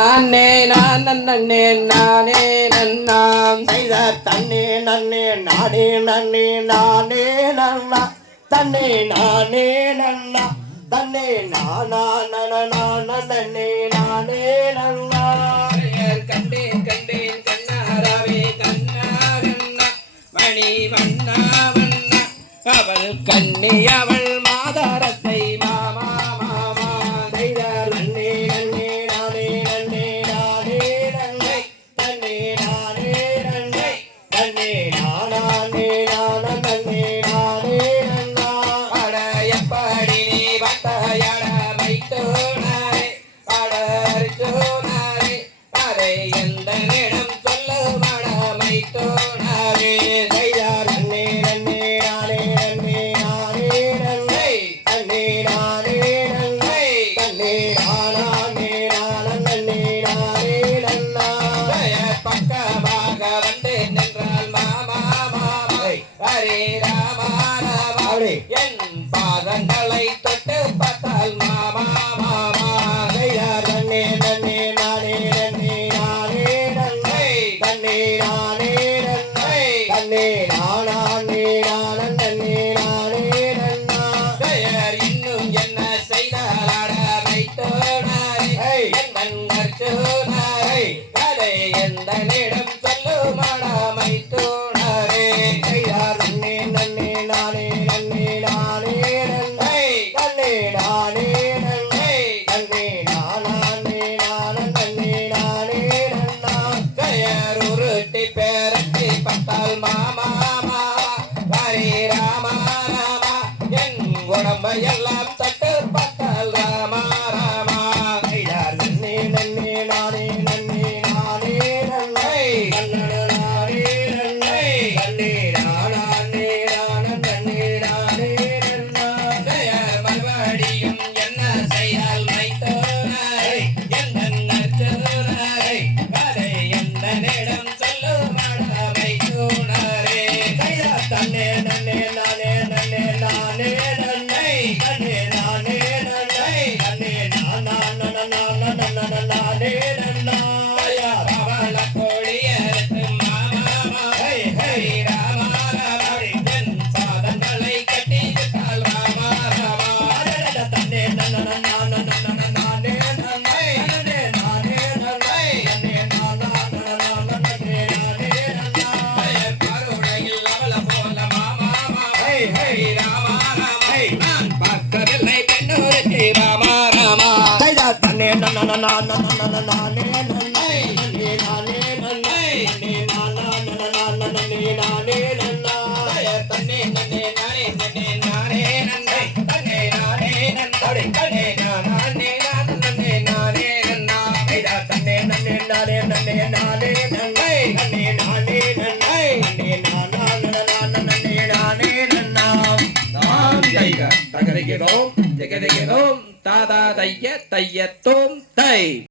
நானே நான் நன்னே நானே நன்னாம் செய்த தன்னே நன்னே நானே நன்னே நானே நன்னா தன்னே நானே நன்னா தன்னே நானா நன்னா நன்னே நானே நன்னா கண்டேன் கண்டேன் கண்ணாராவே கண்ணா கண்ணா மணி வண்ணா வண்ணா அவள் கண்ணி அவள் மாதாரத்தை மாமா மாமா செய்தார் நன்னே நன்னே நானே நன்னே நானே நன்னை தன்னே நானே நன்னை தன்னே நானே நான நன்னே நானே நன்னா படையப்படி நீ பட்டையட வைத்தோனாரே படர்ச்சோனாரே அதை எந்த நேரம் சொல்லு மடமை தோணாரே செய்தார் நன்னே நன்னே நானே நன்னே நானே நன்னை தன்னே நானே நன்னை தன்னே நானே நான நன்னே நானே நன்னா பக்கமாக வந்து நின்றால் மாமா மாமா ஹரே ராமா ராமா என் பாதங்களை தொட்டு பார்த்தால் மாமா மாமா செய்தார் நன்னே நன்னே நானே நன்னே நானே நன்னை தன்னே நானே நன்னை தன்னே நானே நான நன்னே நானே நன்னா பெயர் இன்னும் என்ன செய்தால் வைத்தோனாரே என் சோனாரே அதை எந்த நேரம் சொல்லு மடமை தோணாரே செய்தார் நன்னே நன்னே நானே நன்னே நானே நன்னை தன்னே நானே நன்னை தன்னே நானே நான நன்னே நானே நன்னா பெயர் உருட்டி பேரட்டி பட்டால் மாமா மாமா ஹரே ராமா ராமா என் உடம்பை எல்லாம் தட்டு பட்டால் ராமா ராமா செய்தார் நன்னே நன்னே நானே நன்னே நானே நன்னை தன்னட நானே நன்னை தன்னே நானே நான நன்னே நானே நன்னா பெயர் மறுபடியும் என்ன செய்தால் வைத்தோனாரே எந்த நச்சோனாரே அதை எந்த நேரம் சொல்லு மடமை தோணாரே செய்தார் தன்னே நன்னே நானே நன்னே நானே நன்னை தன்னே நானே நன்னை தன்னே நானே நன்னா பவள கோழியறுத்து மாமா மாமா ஹரி ராமா ராமா என் பாதங்களை கட்டி விட்டால் ராமா ராமா தன்னே நானே நன்னை தன்னே நானே நன்னை தன்னே நானே நன்னா பருடையில் அவள போல மாமா மாமா ஹரி ராமா ராமா நான் பார்க்கவில்லை பெண்ணொருத்தி ராமா ராமா செய்தார் தன்னே நானே நன்னை தன்னே நானே நன்னை தன்னே நானே நன்னா தன்னே நன்னே நானே நன்னே நானே நன்னை தன்னே நானே நன்னை தன்னே நானே நன்னே நானே நன்னா தன்னே நானே நானே நன்னை தன்னே நானே நன்னை தன்னே நானே நன்னா நாம் ஜெய்க தகரிகிறோம் ஜெகரிகிறோம் தாதா தைய தையத்தோம் தை